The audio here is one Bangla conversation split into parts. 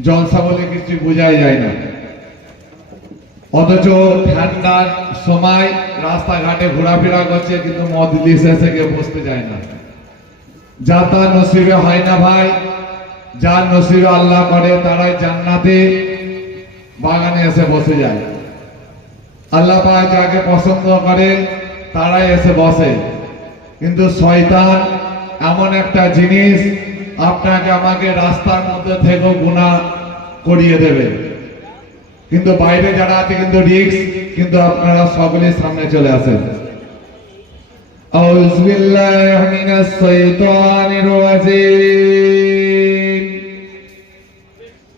জলসা বলে কিছু বোঝাই যায় না। অথচ ঠান্ডার সময় রাস্তাঘাটে ঘোরাফেরা করছে, কিন্তু মজলিস এসে কেউ বসতে যায় না। যা তার নসিবে হয় না ভাই। যার নসিবে আল্লাহ করে, তারাই জান্নাতে বাগানে এসে বসে যায়। আল্লাহ পাক যাকে পছন্দ করে, তারাই এসে বসে। কিন্তু শয়তান এমন একটা জিনিস আপনাকে আমাকে রাস্তার মধ্যে থেকেও গুণা করিয়ে দেবে কিন্তু বাইরে যারা আছে কিন্তু রিক্স কিন্তু আপনারা সকলের সামনে চলে আসেন أعوذ بالله من الشيطان الرجيم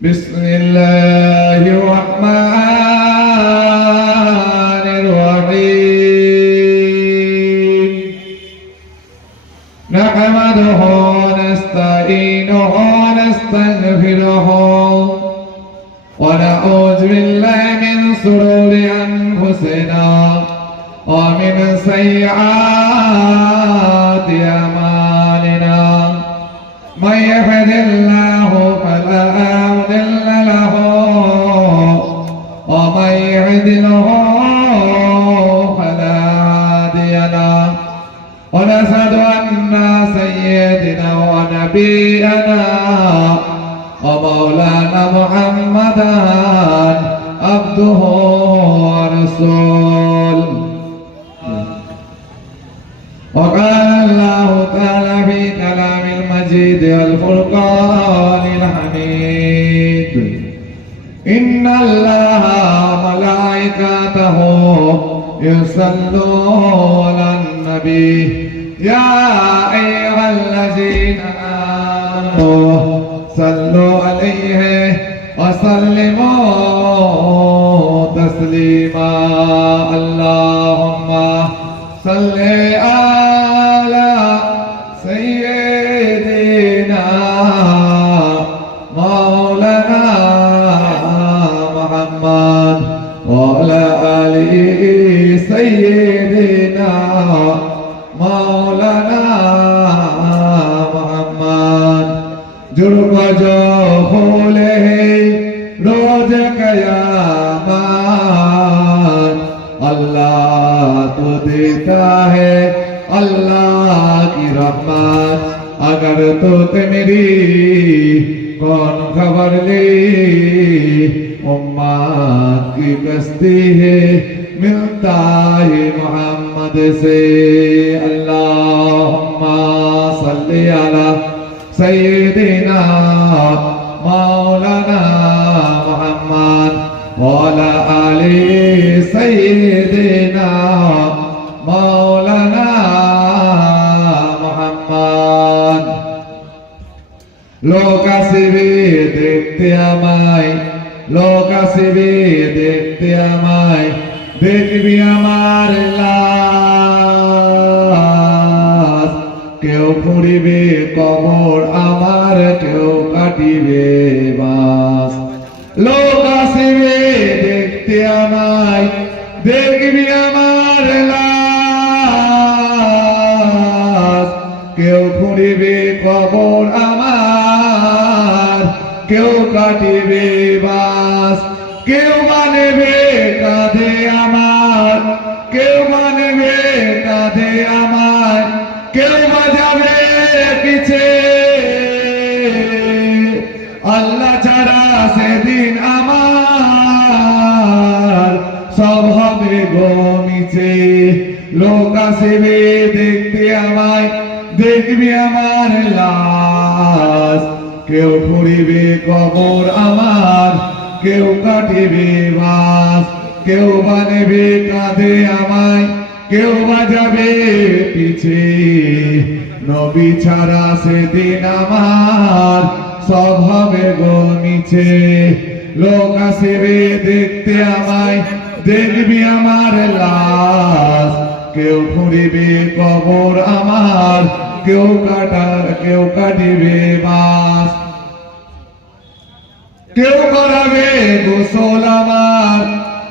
بسم الله مولانا محمد وعلى آل سيدنا مولانا محمد جرم جهوله روز قیامت اللہ تو دیتا ہے اللہ کی رحمت اگر تو تیری कौन खबर दे उम्माद की बस्ती है मिलता है मोहम्मद से अल्लाह सैदिना मौलाना मोहम्मद मौला अली सैदिना मौलाना मोहम्मद लोग আসিবে দেখতে আমায়, লোক আসিবে দেখতে আমায়, দেখবি আমার লাশ। কেউ ফুরিবে কবর আমার, কেউ কেউ কাটিবে বাস, কেউ মানবে কাঁধে আমার, কেউ মানবে কাঁধে আমার, কেউ বাজাবে পিছে। আল্লাহ ছাড়া সেদিন আমার সব হবে গমিছে লোক আসবে দেখতে আমায়, দেখবি আমার লাশ। কেউ ফুরিবে কবর আমার, কেউ কাটিবে বাস, কেউ বানেবে কাঁধে আমায়, কেউ বাজাবে পিছে। নবী ছাড়া সেদিন আমার সব হবে গো লোক আসিবে দেখতে আমায়, দেখবি আমার লাশ। কেউ খুঁড়িবে কবর আমার, কেউ কাটা, কেউ কাটিবে বাস। কেউ করাবে গোসল আমার,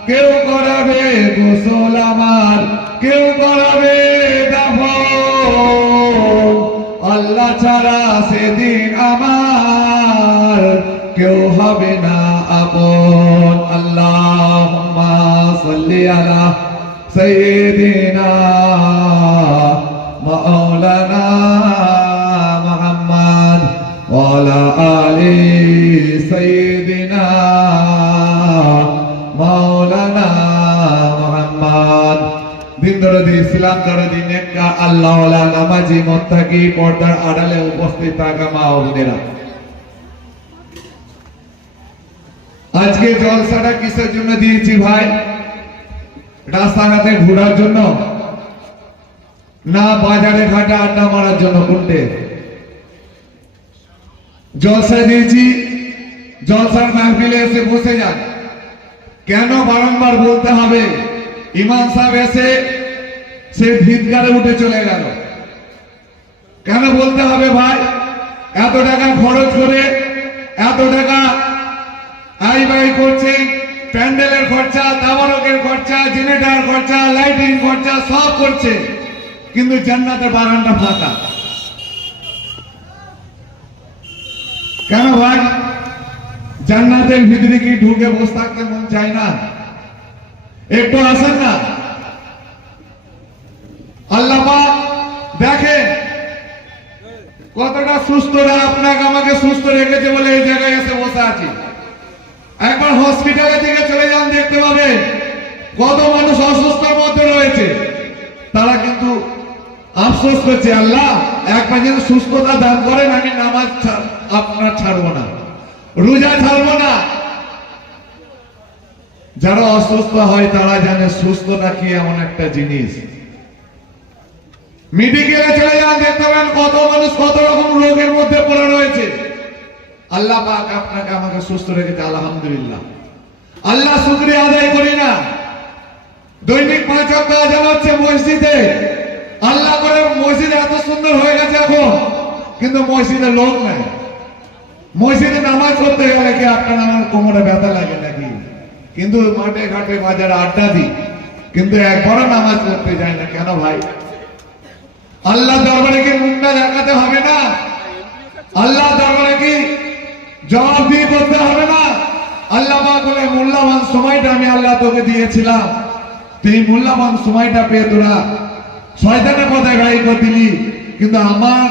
কেউ করাবে গোসল আমার, কেউ করাবে আল্লাহ ছাড়া সেদিন আমার কেউ হবে না আপন। আল্লাহ সাল্লি আলা সাইয়্যিদিনা মাওলানা মুহাম্মদ ওয়ালা আলি সাইয়্যিদিনা মাওলানা মুহাম্মদ দিন দরদি ইসলাম দরদি নেককার আল্লাহ নামাজি, মুত্তাকি, পর্দার আড়ালে উপস্থিত থাকা মা ও বোনেরা। আজকে জলসাটা কিসের জন্য দিয়েছি ভাই? রাস্তাঘাটে ঘোরার জন্য, না বাজারে ঘাটে আড্ডা মারার জন্য কোনটে জলসা দিয়েছি জলসার মাহফিলে এসে বসে যান কেন বারংবার বলতে হবে, ইমাম সাহেব এসে সে ভিতকারে উঠে চলে গেল। কেন বলতে হবে ভাই, এত টাকা খরচ করে, এত টাকা আই বাই করছে প্যান্ডেলের খরচা তাবারকের খরচা জেনারেটর খরচা লাইটিং খরচা সব করছে। কিন্তু জান্নাতের বাগানটা ফাঁকা। কেন ভাই? জান্নাতের ভিতরে কি ঢুকে বসে থাকতে মন চায় না? একটু আসেন না। আল্লাহ দেখেন কতটা সুস্থরা আপনাকে আমাকে সুস্থ রেখেছে বলে এই জায়গায় এসে বসে আছি। একবার হসপিটালের দিকে চলে যান, দেখতে পাবেন কত মানুষ অসুস্থর মধ্যে রয়েছে। তারা কিন্তু আফসোস করছে, আল্লাহ, একবার যেন সুস্থতা দান করেন, আমি নামাজ আপনার ছাড়বো না, রোজা ছাড়বো না। যারা অসুস্থ হয়, তারা জানে সুস্থতা কি এমন একটা জিনিস। মেডিকেলে চলে যান, দেখতে পাবেন কত মানুষ কত রকম রোগের মধ্যে পড়ে রয়েছে। আল্লাহ পাক আপনাকে আমাকে সুস্থ রেখেছে, আলহামদুলিল্লাহ। আল্লাহ শুক্রিয়া আদায় করি না। দৈনিক পাঁচ আজান হচ্ছে মসজিদে। আল্লাহ করে মসজিদ এত সুন্দর হয়ে গেছে এখন, কিন্তু মসজিদে লোক নাই। মসজিদে নামাজ করতে গেলে কি আপনার আমার কোমরে ব্যথা লাগে নাকি? কিন্তু মাঠে ঘাটে বাজারে আড্ডা দিই, কিন্তু একবারও নামাজ করতে যায় না। কেন ভাই? আল্লাহ দরবারে কি মুন্ডা দেখাতে হবে না? আল্লাহ দরবারে কি জবাব দিয়ে করতে হবে না। আল্লাহ বলে মূল্যবান সময়টা আমি আল্লাহ তোকে দিয়েছিলাম। তুই মূল্যবান সময়টা পেয়ে তোরা। শয়তানের কথায় ব্যয় করে দিলি কিন্তু আমার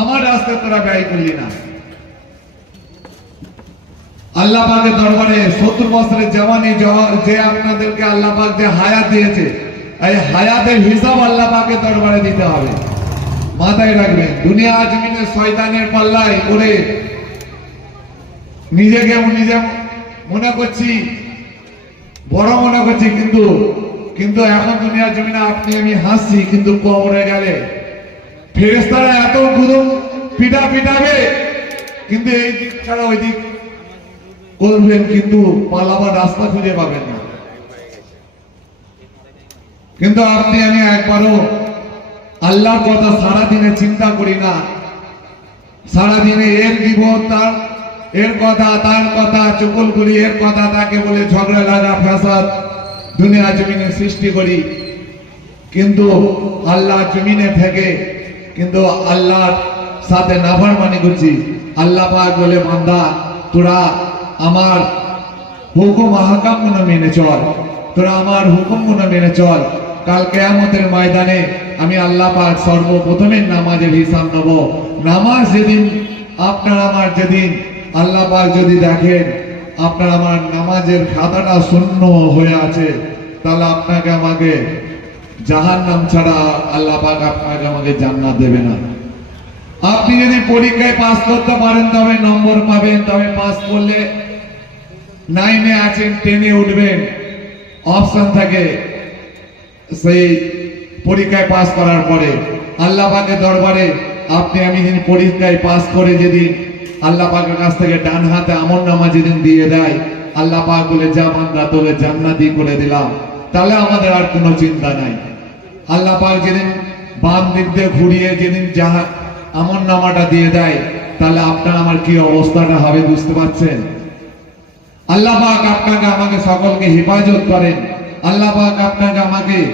আমার রাস্তায় তোরা ব্যয় করলি না। আল্লাহ পাকের দরবারে সত্তর বছরের জওয়ানি যে আপনাদেরকে আল্লাহ পাক যে হায়াত দিয়েছে, এই হায়াতের হিসাব আল্লাহ পাকের দরবারে দিতে হবে। মাথায় রাখবেন, দুনিয়া জমিনে শয়তানের পাল্লায় করে নিজেকে নিজে মনে করছি, বড় মনে করছি, কিন্তু কিন্তু এখন দুনিয়া জমিনে আপনি আমি হাসছি, কিন্তু কবরে গেলে ফেরেস্তারা এত গুরুম পিটা পিটাবে, কিন্তু এই দিক ছাড়া ওই দিক করবেন কিন্তু পালাবার রাস্তা খুঁজে পাবেন না। কিন্তু আপনি আমি একবারও আল্লাহর কথা সারাদিনে চিন্তা করি না। সারাদিনে এর বিপদ তার এর কথা, তার কথা চুকল করি এর কথা, তাকে বলে ঝগড়া, লাগা দুনিয়া জমিনে সৃষ্টি করি। কিন্তু আল্লাহ জমিনে থেকে, কিন্তু আল্লাহর সাথে নাফরমানি করছি। আল্লাহ পাক বলে, বান্দা, তোরা আমার হুকুম আহকামগুলো মেনে চল। তোরা আমার হুকুমগুলো মেনে চল। কাল কেয়ামতের ময়দানে আমি আল্লাহ পাক সর্বপ্রথমে নামাজের হিসাব নেব। নামাজ যেদিন, আপনার আমার যেদিন আল্লাহ পাক যদি দেখেন আপনার আমার নামাজের খাতাটা শূন্য হয়ে আছে, তাহলে আপনাকে আমাকে জাহান নাম ছাড়া আল্লাহ পাক আপনাকে আমাকে জান্নাত দেবে না। আপনি যদি পরীক্ষায় পাস করতে পারেন, তবে নম্বর পাবেন, তবে পাস করলে নাইনে আছেন, টেনে উঠবেন। অপশন থাকে সেই পরীক্ষায় পাস করার পরে। আল্লাহ পাকের দরবারে আপনি আমি যদি পরীক্ষায় পাস করে যদি আল্লাহ পাকের কাছ থেকে ডান হাতে আমল নামা যেদিন দিয়ে দেয়, আল্লাহ পাক বলে, যা বান্দা তোকে জান্নাতি করে দিলাম। তাহলে আমাদের আর কোনো চিন্তা নাই। আল্লাহ পাক যেদিন বাম দিক দিয়ে ঘুরিয়ে যেদিন যাহা আমল নামাটা দিয়ে দেয়, তাহলে আপনার আমার কি অবস্থাটা হবে বুঝতে পারছেন? আল্লাহ পাক আপনাকে, আমাকে সকলকে হেফাজত করেন। আল্লাহ পাক আপনাকে, আমাকে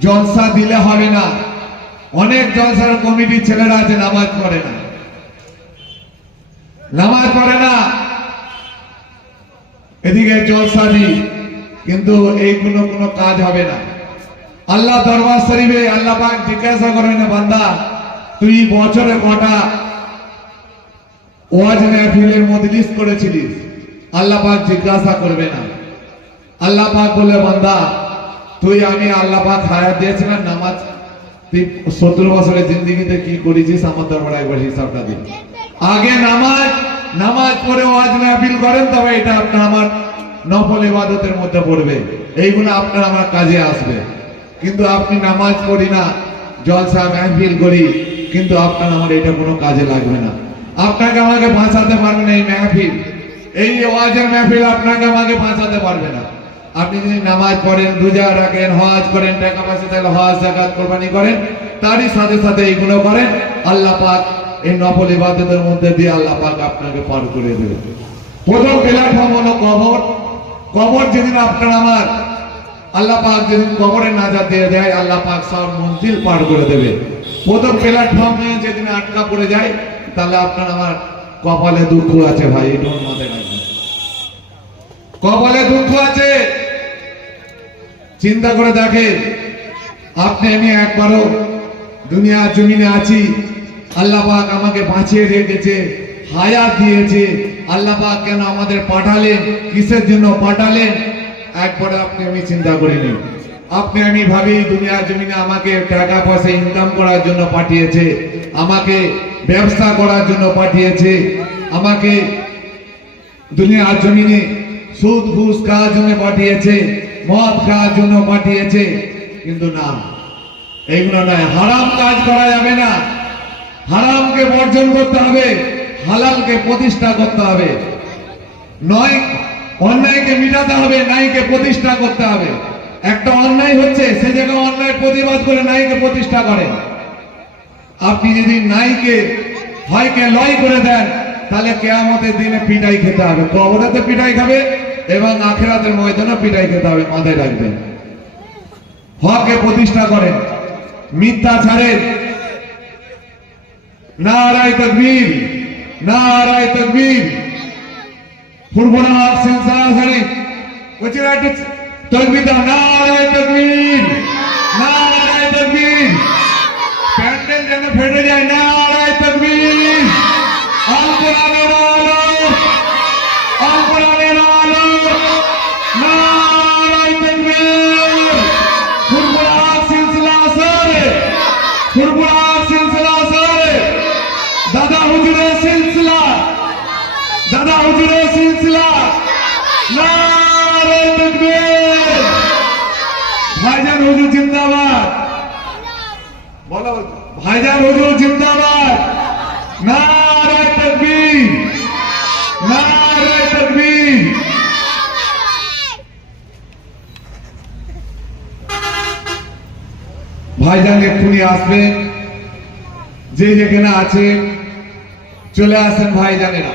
জলসা দিলে হবে না। অনেক জলসার কমিটির ছেলেরা আছে নামাজ পড়ে না। নামাজ পড়ে না। এদিকে জলসা দি কিন্তু এইগুলো কোনো কোনো কাজ হবে না। আল্লাহ দরবার শরীফে আল্লাহ পাক জিজ্ঞাসা করেন বান্দা, তুই বছরে কটা ওয়াজ মেহফিলের মজলিস করেছিলিস? আল্লাহ পাক জিজ্ঞাসা করবে না। আল্লাহ পাক বলে বান্দা, তুই আমি আল্লাহ পাক হায়াত দিয়েছিলাম নামাজ। তুই সত্তর বছরের জিন্দগিতে কি করেছিস? আমার দরবারে একবার হিসাবটা দিন আগে নামাজ নামাজ পড়ে ওয়াজ মেহফিল করেন, তবে এটা আপনার আমার নফল ইবাদতের মধ্যে পড়বে। এইগুলো আপনার আমার কাজে আসবে। কিন্তু আপনি নামাজ পড়ি না, জলসা মেহফিল করি, কিন্তু আপনার আমার এটা কোনো কাজে লাগবে না। আপনাকে আমাকে বাঁচাতে পারবে না এই মেহফিল। এই ওয়াজের মেহফিল আপনাকে আমাকে বাঁচাতে পারবে না। আপনি যদি নামাজ পড়েন, রোজা রাখেন, হজ করেন, টাকা পয়সা থাকলে হজ জাকাত কোরবানি করেন, তারই সাথে সাথে এইগুলো করেন, আল্লাহ পাক এই নফল ইবাদতের মধ্যে দিয়ে আল্লাহ পাক আপনাকে পার করে দেবে। প্রথম প্ল্যাটফর্ম হলো কবর। কবর যেদিন আপনার আমার, আল্লাহ পাক যেদিন কবরে নাজাত দিয়ে দেয়, আল্লাহ পাক সব মঞ্জিল পার করে দেবে। প্রথম প্ল্যাটফর্মে যেদিন আটকা পড়ে যায়, তাহলে আপনার আমার কপালে দুঃখ আছে ভাই, এটা মাথায় রাখবেন। কপালে দুঃখ আছে। চিন্তা করে দেখে আপনি আমি একবারও দুনিয়া জমিনে আছি আল্লাহ পাক আমাকে বাঁচিয়ে রেখেছে হায়াত দিয়েছে। আল্লাহ পাক কেন আমাদের পাঠালেন? কিসের জন্য পাঠালেন? একবারে আপনি আমি চিন্তা করিনি আপনি আমি ভাবি দুনিয়া জমিনে আমাকে টাকা পয়সা ইনকাম করার জন্য পাঠিয়েছে, আমাকে ব্যবসা করার জন্য পাঠিয়েছে, আমাকে দুনিয়ার জমিনে সুদ, ঘুষ খাওয়ার জন্য পাঠিয়েছে, মদ খাওয়ার জন্য পাঠিয়েছে, কিন্তু না এইগুলো নয়। হারাম কাজ করা যাবে না। হারামকে বর্জন করতে হবে, হালালকে প্রতিষ্ঠা করতে হবে। নয়, অন্যায়কে মিটাতে হবে নাইকে প্রতিষ্ঠা করতে হবে। একটা অন্যায় হচ্ছে, সে জায়গায় অন্যায় প্রতিবাদ করে নাইকে প্রতিষ্ঠা করেন আপনি যদি নাইকে হয়কে লয় করে দেন, তাহলে কেয়ামতের দিনে পিটাই খেতে হবে। কবরেতে পিটাই খাবে এবং আখেরাতের ময়দানে পিটাই খেতে হবে, মাথায় রাখবেন। হকে প্রতিষ্ঠা করেন, মিথ্যা ছাড়েন নারায় তকবীর নারায় তকবীর। ফুরফুরা হক সিলসিলা শরীফ বলছি না একটু তকবীর নারায় তকবীর নারায় তকবীর। প্যান্ডেল যেন ফেটে যায় নারায় ভাইজান এক্ষুনি আসবে, যে যেখানে আছে, চলে আসেন ভাইজানেরা।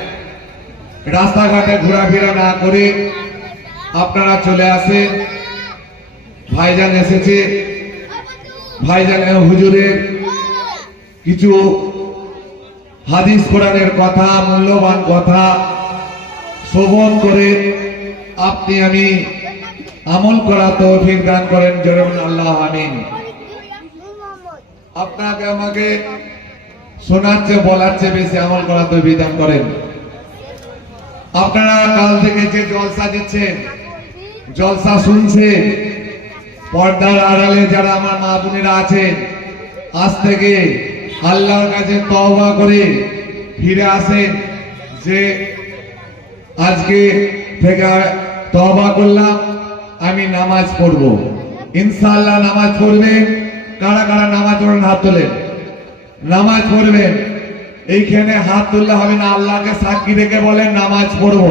রাস্তাঘাটে ঘোরাফেরা না করে আপনারা চলে আসেন। ভাইজান এসেছে। ভাইজান হুজুরের কিছু হাদিস কোরআনের কথা, মূল্যবান কথা শোভন করে আপনি আমি আমল করা তৌফিক দান করেন জরুন আল্লাহ আমিন। আপনাকে আমাকে শোনার চেয়ে বলার চেয়ে বেশি আমল করা তো বিধান করেন। আপনারা কাল থেকে যে জলসা দিচ্ছেন জলসা শুনছে, পর্দার আড়ালে যারা আমার মা বোনেরা আছেন, আজ থেকে আল্লাহর কাছে তওবা করে ফিরে আসেন যে আজকে থেকে তওবা করলাম, আমি নামাজ পড়ব। ইনশাআল্লাহ নামাজ পড়বেন। কারা কারা নামাজ পড়েন, হাত তোলেন। নামাজ পড়বেন। এইখানে হাত তুললে হবে না, আল্লাহকে সাক্ষী রেখে বলেন, নামাজ পড়ব।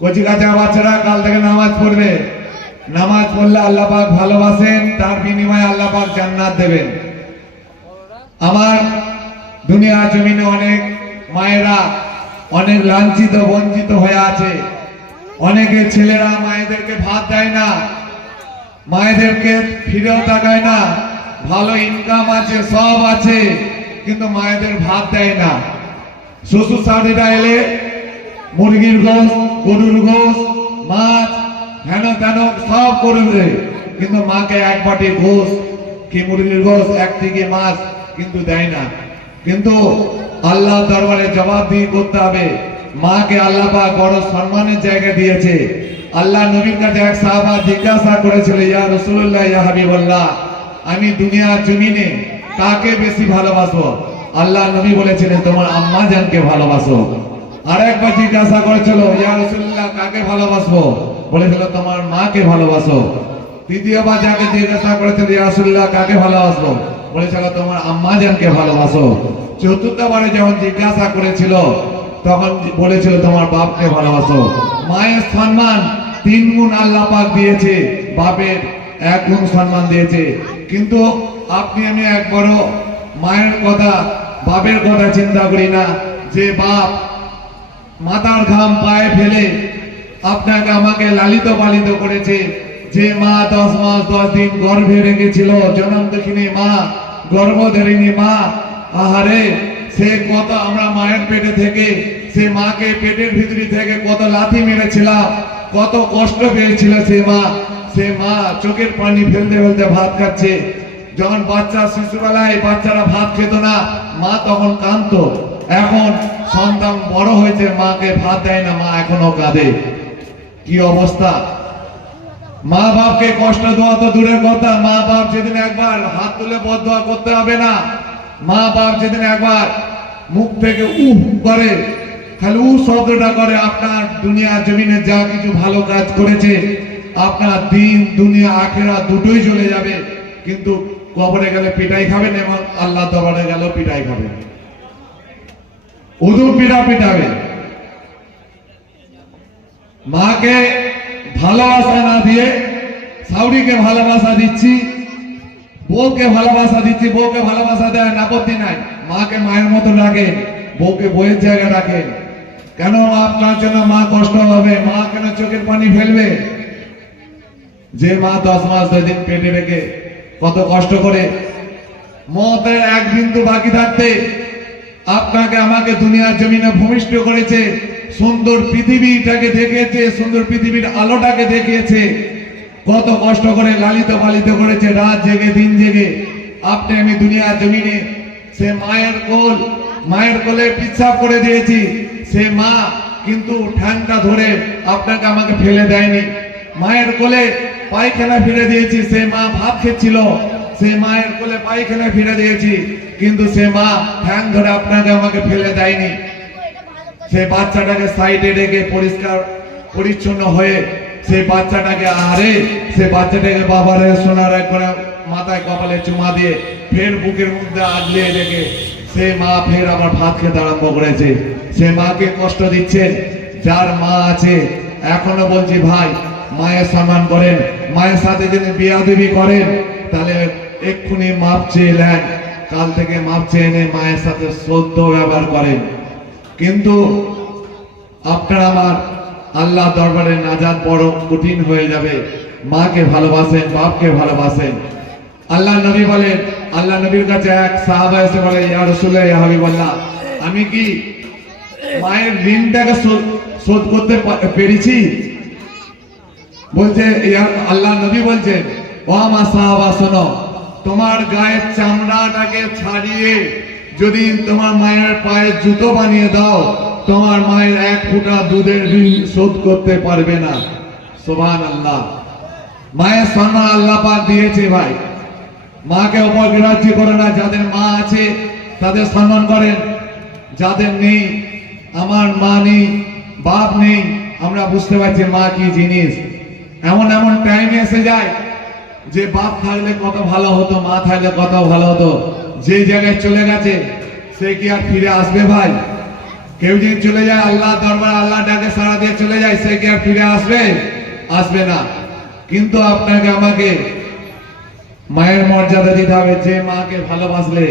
কচি বাচ্চারা কাল থেকে নামাজ পড়বে। নামাজ পড়লে আল্লাহ পাক ভালোবাসেন, তার বিনিময়ে আল্লাহ পাক জান্নাত দেবেন। আমার দুনিয়া জমিনে অনেক মায়েরা অনেক লাঞ্ছিত, বঞ্চিত হয়ে আছে। অনেকে ছেলেরা মায়েদেরকে ভাত দেয় না। মায়েদেরকে ফিরেও তাকায় না। ভালো ইনকাম আছে, সব আছে, কিন্তু মায়েদের ভাত দেয় না। শ্বশুর শাশুড়িরা এলে মুরগির গোস গরুর গোস মাছ, হেন তেন, সব করবে কিন্তু মাকে এক বাটি ঘোষ কি মুরগির গোস এক থেকে মাছ কিন্তু দেয় না। কিন্তু আল্লাহ দরবারে জবাব দিয়ে করতে হবে, মাকে আল্লাহ বড় সম্মানের জায়গা দিয়েছে। আল্লাহ নবীর কাছে এক সাহাবা জিজ্ঞাসা করেছিল, ইয়া রাসূলুল্লাহ, ইয়া হাবিবাল্লাহ, আমি দুনিয়া জমিনে কাকে বেশি ভালোবাসো আল্লাহ নবী বলেছিলেন, তোমার আম্মা জানকে ভালোবাসো। আর একবার জিজ্ঞাসা করেছিল, ইয়া রাসূলুল্লাহ, কাকে ভালোবাসবো? বলেছিল, তোমার মাকে ভালোবাসো। তৃতীয়বার যাকে জিজ্ঞাসা করেছিল, ইয়া রাসূলুল্লাহ, কাকে ভালোবাসবো? বলেছিল, তোমার আম্মা জানকে ভালোবাসো। চতুর্থবারে যখন জিজ্ঞাসা করেছিল, তখন বলেছিল, তোমার বাপকে ভালোবাসো। মায়ের সম্মান তিন গুণ আল্লাহ পাক দিয়েছে, বাপের এক গুণ সম্মান দিয়েছে। কিন্তু আপনি আমি একবারও মায়ের কথা, বাপের কথা চিন্তা করি না যে বাপ মাথার ঘাম পায়ে ফেলে আপনাকে আমাকে লালিত পালিত করেছে। যে মা দশ মাস, দশ দিন গর্ভে রেখেছিল, জনম দেখিনি মা গর্ভধারিণী মা, আহারে, সে কত আমরা মায়ের পেটে থেকে, সে মাকে পেটের ভিতরে থেকে কত লাথি মেরেছিলাম। কত কষ্ট পেয়েছিল সে মা সে মা চোখের পানি ফেলতে ফেলতে ভাত খাচ্ছে। যখন বাচ্চা শিশুবেলায় বাচ্চারা ভাত খেত না, মা তখন কাঁদতো। এখন সন্তান বড় হয়েছে, মাকে ভাত দেয় না, মা এখনও কাঁদে। কি অবস্থা? মা বাপকে কষ্ট দেওয়া তো দূরের কথা, মা বাপ যেদিন একবার হাত তুলে বদয়া করতে হবে না, মা বাপ যেদিন একবার মুখ থেকে উহ করে খালি উ শব্দটা করে আপনার দুনিয়া জমিনে যা কিছু ভালো কাজ করেছে, আপনার দিন, দুনিয়া, আখেরা দুটোই চলে যাবে। কিন্তু কবরে গেলে পিটাই খাবেন এবং আল্লাহ দরবারে গেলেও পিটাই খাবেন। উদু পিটা পিটাবে। মাকে ভালোবাসা না দিয়ে সাউরিকে ভালোবাসা দিচ্ছি, বউকে ভালোবাসা দিচ্ছি, বউকে ভালোবাসা দেয় আপত্তি নাই। মাকে মায়ের মতো রাখে বউকে বইয়ের জায়গায় রাখে কেন আপনার জন্য মা কষ্ট হবে? মা কেন চোখের পানি ফেলবে? যে মা দশ মাস দুই দিন পেটে রেখে কত কষ্ট করে মতের এক বিন্দু বাকি থাকতে আপনাকে আমাকে দুনিয়ার জমিনে ভূমিষ্ঠ করেছে, সুন্দর পৃথিবীটাকে দেখেছে সুন্দর পৃথিবীর আলোটাকে দেখিয়েছে, কত কষ্ট করে লালিত পালিত করেছে, রাত জেগে, দিন জেগে। আপনি আমি দুনিয়ার জমিনে সে মায়ের কোল, মায়ের কোলে পিচ্ছাপ করে দিয়েছি। সে মা কিন্তু ঠ্যাংটা ধরে আপনাকে আমাকে ফেলে দেয়নি। মায়ের কোলে পায়খানা ফিরে দিয়েছি, সে মা ভাব খেচ্ছিল। সে মায়ের কোলে পায়খানা ফিরে দিয়েছি, কিন্তু সে মা ঠ্যাং ধরে আপনাকে আমাকে ফেলে দেয়নি। সে বাচ্চাটাকে সাইডে রেখে পরিষ্কার, পরিচ্ছন্ন হয়ে সে বাচ্চাটাকে, আরে সে বাচ্চাটাকে বাবারে সোনার করে মাথায় কপালে চুমা দিয়ে ফের বুকের মধ্যে আগলিয়ে রেখে সে মা ফের আমার ভাত খেতে আরম্ভ করেছে। সে মাকে কষ্ট দিচ্ছে। যার মা আছে, এখনও বলছি, ভাই, মায়ের সম্মান করেন। মায়ের সাথে যদি বিয়াদেবি করেন, তাহলে এক্ষুনি মাপ চেয়ে নেন। কাল থেকে মাপ চেয়ে এনে মায়ের সাথে শ্রদ্ধ ব্যবহার করেন। কিন্তু আপনার আমার আল্লাহ দরবারে নাজাদ বড় কঠিন হয়ে যাবে। মাকে ভালোবাসেন, বাপকে ভালোবাসেন। আল্লাহ নবী বলেন আল্লাহ নবীর কাছে এক সাহাবা এসে বলে, ইয়া রাসূলুল্লাহ, ইয়া হাবিবাল্লাহ, আমি কি মায়ের ঋণটাকে শোধ- করতে পেরেছি? বলছে আল্লাহ নবী বলছেন, ও আমার সাহাবা, শোনো, তোমার গায়ের চামড়াটাকে ছাড়িয়ে যদি তোমার মায়ের পায়ে জুতো বানিয়ে দাও, তোমার মায়ের এক ফুটা দুধের ঋণ শোধ করতে পারবে না। সোভান আল্লাহ মায়ের সম্মান আল্লাহ পাক দিয়েছে ভাই। মাকে অপগ্রাহ্য করে না, যাদের মা আছে, তাদের সম্মান করেন। যাদের নেই, আমার মা নেই, বাপ নেই, আমরা বুঝতে পারছি মা কি জিনিস। এমন এমন টাইম এসে যায় যে বাপ থাকলে কত ভালো হতো, মা থাকলে কত ভালো হতো। যে জায়গায় চলে গেছে, সে কি আর ফিরে আসবে ভাই? কেউ যদি চলে যায় আল্লাহ দরবার আল্লাহ ডাকে, সারা দিয়ে চলে যায়, সে কি আর ফিরে আসবে? আসবে না। কিন্তু আপনাকে, আমাকে মায়ের মর্যাদা দিতে হবে, যে মাকে ভালোবাসলে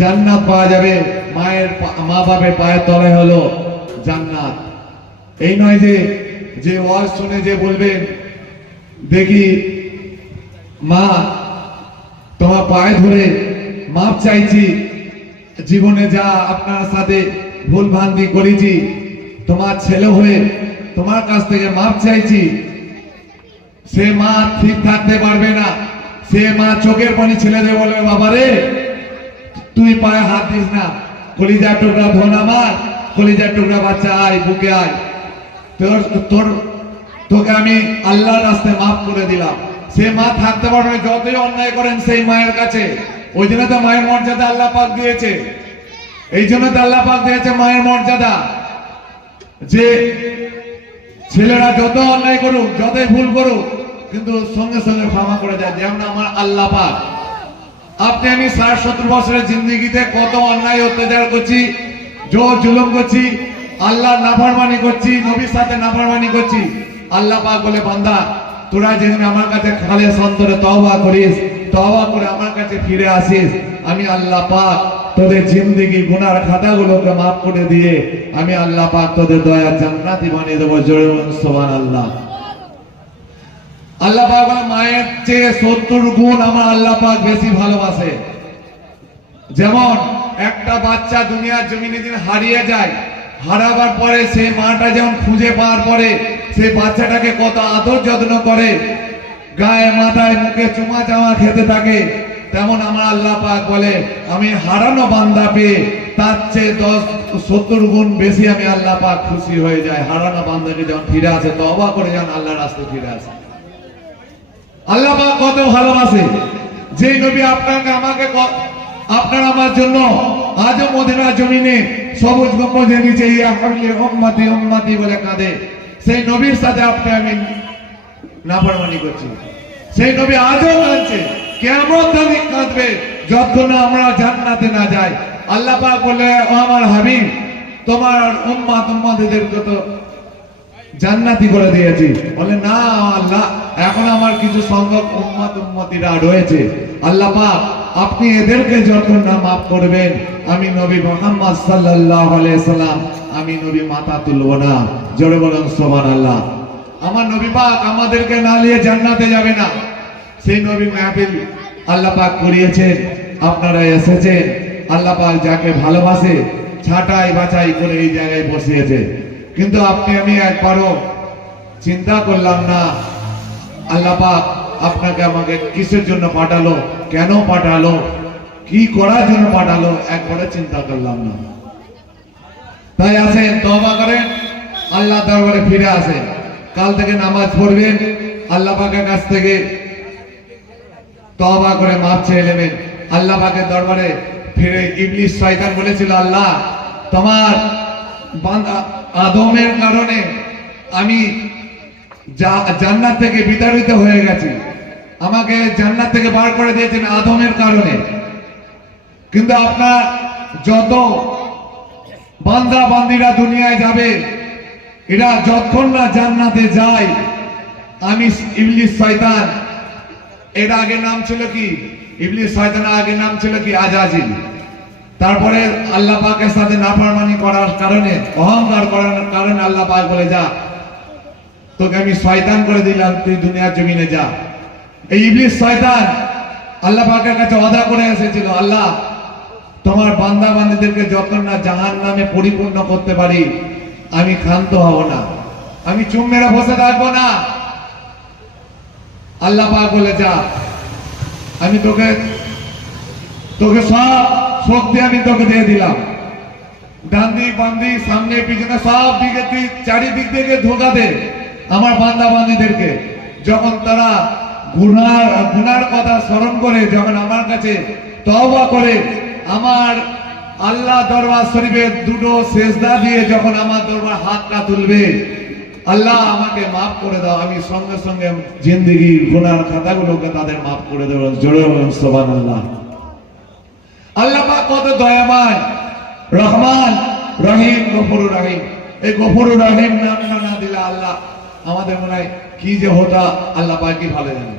জান্নাত পাওয়া যাবে। মায়ের মা বাপের পায়ের তলায় হলো জান্নাত। এই নয় যে যে ওয়াজ শুনে যে বলবেন, দেখি, মা, তোমার পায়ে ধরে মাপ চাইছি, জীবনে যা আপনার সাথে ভুল ভ্রান্তি করেছি, তোমার ছেলে হয়ে তোমার কাছ থেকে মাপ চাইছি, সে মা ঠিক থাকতে পারবে না। সে মা চোখের পানি ছেলে দেবে বলে বাবা রে তুই পায়ে হাত দিস না। কলিজার টুকরা ধন আমার, কলিজার টুকরা বাচ্চা আয়, বুকে আয়। তোর তোর, তোকে আমি আল্লাহর রাস্তায় মাফ করে দিলাম। সে মা থাকতে পারবে যতই অন্যায় করেন সেই মায়ের কাছে। ওই জন্য তো মায়ের মর্যাদা আল্লাহ পাক দিয়েছে। এই জন্য তো আল্লাহ পাক দিয়েছে মায়ের মর্যাদা। যে ছেলেরা যত অন্যায় করুক, যতই ভুল করুক কিন্তু সঙ্গে সঙ্গে ক্ষমা করে দেয় যেমন আমার আল্লাহ পাক। আপনি আমি ষাট সত্তর বছরের জিন্দগিতে কত অন্যায় অত্যাচার করছি, জোর জুলুম করছি, আল্লাহ নাফরমানি করছি, নবীর সাথে নাফরমানি করছি। আল্লাহ পাক বলে, বান্দা, তোরা যেদিন আমার কাছে খালে সন্তরে তওবা করিস, তওবা করে আমার কাছে ফিরে আসিস। আমি আল্লাহ পাক তোদের জিন্দগি, গুনার খাতাগুলোকে মাফ করে দিয়ে আমি আল্লাহ পাক তোদের দয়া জান্নাতি বানিয়ে দেবো। জোরে সোমান আল্লাহ আল্লাহ বলে, মায়ের চেয়ে সত্তর গুণ আমার আল্লাহ পাক বেশি ভালোবাসে। যেমন একটা বাচ্চা দুনিয়ার জমিনে দিন হারিয়ে যায় হারাবার পরে সেই মাটা যেমন খুঁজে পাওয়ার পরে সেই বাচ্চাটাকে কত আদর যত্ন করে গায়ে মাথায় মুখে চুমা চামা খেতে থাকে তেমন আমার আল্লাহ পাক বলে আমি হারানো বান্দা পেয়ে তার চেয়ে দশ সত্তর গুণ বেশি আমি আল্লাহ পাক খুশি হয়ে যায় হারানো বান্দাকে যখন ফিরে আসে তবা করে যখন আল্লাহ রাস্তায় ফিরে আসে। আল্লাহ পাক কত ভালোবাসে। যে নবী আপনাকে, আমাকে আপনার আমার জন্য আজও মদিনা জমিনে সবুজ গম্বুজের নিচে উম্মতি উম্মতি বলে কাঁদে। সেই নবীর সাথে আপনি আমি নাফরমানি করছি। সেই নবী আজও কাঁদছে। কেমন দিন কাঁদবে যতক্ষণ আমরা জান্নাতে না যাই। আল্লাহ বলে ও আমার হাবিব, তোমার উম্মাত, উম্মাতিদেরকে তো জান্নাতি করে দিয়েছি। বলে, না, আল্লাহ, এখন আমার কিছু সংখ্যক উম্মত, উম্মতিরা রয়েছে। আল্লাহ পাক, আপনি এদেরকে যখন না মাফ করবেন, আমি নবী মোহাম্মদ সাল্লাল্লাহু আলাইহি সাল্লাম, আমি নবী মাথা তুলব না। জোরে বলেন, সুবহানাল্লাহ। আমার নবী পাক আমাদেরকে না নিয়ে জান্নাতে যাবে না। সেই নবী মাহফিল আল্লাহ পাক করিয়েছেন, আপনারা এসেছেন। আল্লাহ পাক যাকে ভালোবাসে ছাটাই বাছাই করে এই জায়গায় বসিয়েছে। কিন্তু আপনি, আমি একবারও চিন্তা করলাম না। আল্লাহ পাক আপনাকে আমাকে কিসের জন্য পাঠালো? কেন পাঠালো? কি করার জন্য পাঠালো? একবারে চিন্তা করলাম না। তাই আসেন তবা করেন। আল্লাহ দরবারে ফিরে আসেন। কাল থেকে নামাজ পড়বেন। আল্লাহ পাকের কাছ থেকে তবা করে মাপ চেয়ে নেবেন। আল্লাহ পাকের দরবারে ফিরে ইবলিশ শয়তান বলেছিল, আল্লাহ, তোমার বান্দা আদমের কারণে আমি জান্নাত থেকে বিতাড়িত হয়ে গেছি। আমাকে জান্নাত থেকে বার করে দিয়েছেন আদমের কারণে। কিন্তু আপনার যত বান্দা বান্দিরা দুনিয়ায় যাবে, এরা যতক্ষণ না জান্নাতে যায়, আমি ইবলিশ শয়তান, এর আগে নাম ছিল কি? ইবলিশ শয়তানের আগে নাম ছিল কি? আজাজিল। তারপরে আল্লাহ পাকের সাথে নাফরমানি করার কারণে, অহংকার করার কারণে আল্লাহ পাক বলে, যা, তোকে আমি শয়তান করে দিলাম, তুই দুনিয়ার জমিনে যা। এই ইবলিশ শয়তান আল্লাহ পাকের কাছে অদা করে এসেছিল, আল্লাহ, তোমার বান্দা বান্দীদেরকে যত না জাহান নামে পরিপূর্ণ করতে পারি, আমি ক্ষান্ত হব না। আমি চুম মেরে বসে থাকব না। আল্লাহ পাক বলে, যা, আমি তোকে তোকে সব শক্তি আমি তোকে দিয়ে দিলাম। ডান দিক বাম দিক সামনে, পিছনে সব দিকে চারিদিক থেকে ধোকা দে আমার বান্দা বান্দিদেরকে। যখন তারা গুনার গুনার কথা স্মরণ করে, যখন আমার কাছে তওবা করে, আমার আল্লাহ দরবার শরীফে দুটো সেজদা দিয়ে যখন আমার দরবার হাতটা তুলবে, আল্লাহ আমাকে মাফ করে দাও, আমি সঙ্গে সঙ্গে জিন্দগির গুনার খাতাগুলোকে তাদের মাফ করে দেবো। জোরে সোবান আল্লাহ আল্লাহ কত দয়াময় রহমান, রহিম, গফুর রহিম। এই গফুর রহিম নাম না না দিলে আল্লাহ আমাদের মনে হয় কি যে হতা, আল্লাহ কি ভালো জানে।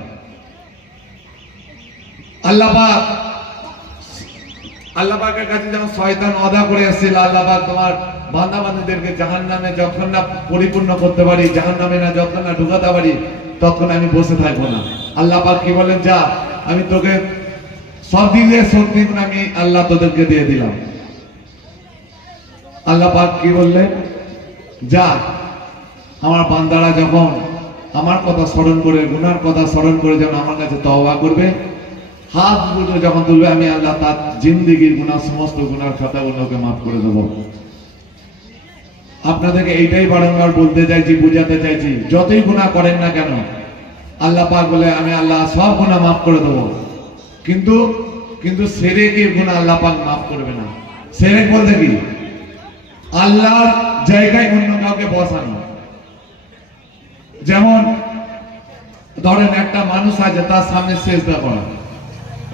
আল্লাহ পাক, আল্লাহ পাকের কাছে যখন শয়তান অদা করে এসেছিল আল্লাহ পাক তোমার বান্দা বান্ধবদেরকে জাহান নামে যখন না পরিপূর্ণ করতে পারি জাহান নামে না যখন না ঢুকাতে পারি, তখন আমি বসে থাকব না। আল্লাহ পাক কি বলেন, যা, আমি তোকে দিকে সত্যি আমি আল্লাহ তোদেরকে দিয়ে দিলাম। আল্লাহ পাক কি বললেন? যা, আমার বান্দারা যখন আমার কথা স্মরণ করে, গুনার কথা স্মরণ করে যখন আমার কাছে তওবা করবে, হাত দুটো যখন তুলবে, আমি আল্লাহ তার জিন্দিগির গুণা সমস্ত গুনার খাতাগুলোকে মাফ করে দেবো। আপনাদেরকে এইটাই বারংবার বলতে চাইছি, বুঝাতে চাইছি, যতই গুণা করেন না কেন, আল্লাহ পাক বলে, আমি আল্লাহ সব গুণা মাফ করে দেবো। কিন্তু কিন্তু সেরেকের গুণা আল্লাহ পাক মাফ করবে না। সেরেক বলতে কি? আল্লাহর জায়গায় অন্য কাউকে বসানো। যেমন, ধরেন একটা মানুষ আছে, তার সামনে সেজদা করা।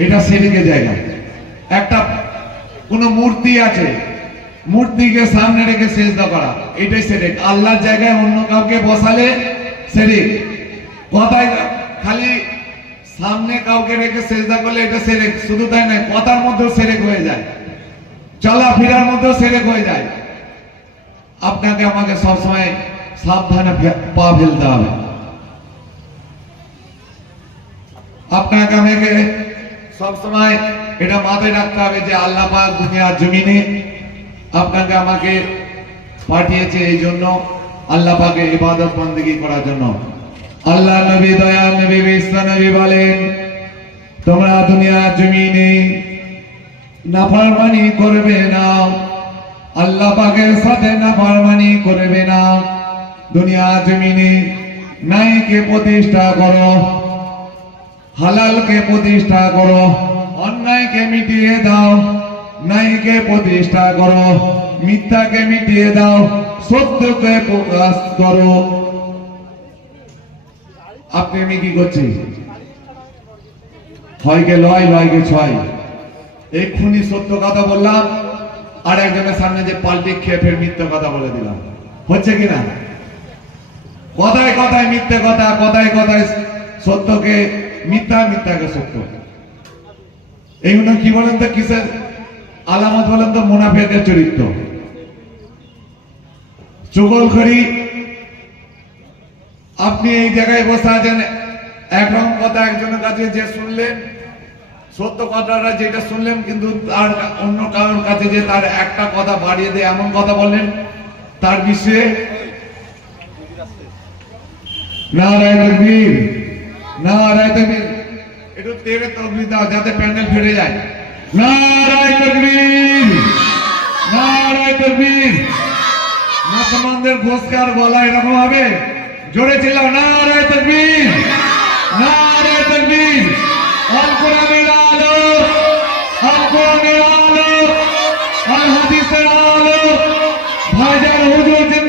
এটা সেদিকে জায়গা। একটা, কোন মূর্তি আছে, মূর্তিকে সামনে রেখে সেজদা করা। এটাই সেরেক। আল্লাহর জায়গায় অন্য কাউকে বসালে সেরেক। কথায় খালি সামনে কাউকে রেখে সেজদা করলে এটা সেরেক, শুধু তাই নয়, কথার মধ্যেও সেরেক হয়ে যায়। চলাফেরার মধ্যেও সেরেক হয়ে যায়। আপনাকে আমাকে সবসময় সাবধানে পা ফেলতে হবে। আপনাকে আমাকে সবসময় এটা মাথায় রাখতে হবে যে আল্লাহ পাক দুনিয়ার জমিনে আপনাকে আমাকে পাঠিয়েছে এই জন্য আল্লাহ পাকে ইবাদত বন্দেগী করার জন্য। আল্লাহ নবী, দয়া নবী, বিশ্ব নবী বলেন, তোমরা দুনিয়া জমিনে নাফরমানি করবে না। আল্লাহ পাকের সাথে নাফরমানি করবে না। দুনিয়া জমিনে নাইকে প্রতিষ্ঠা করো, হালালকে প্রতিষ্ঠা করো, অন্যায়কে মিটিয়ে দাও নাইকে প্রতিষ্ঠা করো, মিথ্যাকে মিটিয়ে দাও, সত্যকে প্রকাশ করো। আপনি আমি কি করছি? হয়কে লয়, লয়কে ছয়। এক্ষুনি সত্য কথা বললাম, আর একজনের সামনে যে পাল্টি খেয়ে ফের মিথ্যে কথা বলে দিলাম। হচ্ছে কিনা কথায় কথায় মিথ্যে কথা, কথায় কথায় সত্যকে মিথ্যা, মিথ্যাকে সত্য। এইগুলো কি বলেন তো, কিসের আলামত বলেন তো, মুনাফেকের চরিত্র। চুগলখড়ি আপনি এই জায়গায় বসে আছেন একরকম কথা একজনের কাছে যে শুনলেন, সত্য কথাটা যেটা শুনলেন, কিন্তু তার অন্য কারোর কাছে যে তার একটা কথা বাড়িয়ে দেয় এমন কথা বললেন, তার বিষয়ে নারায় তকবীর নারায় তকবীর একটু তেরে তকবীর যাতে প্যান্ডেল ফেটে যায়। নারায় তকবীর নারায় তকবীর মুসলমানদের ঘোষকার গলা এরকম হবে? জোরে চিল্লাও নারায় তকবীর নারায় তকবীর আল কোরআন আলো আল কোরআন আল ভাইজান হুজুর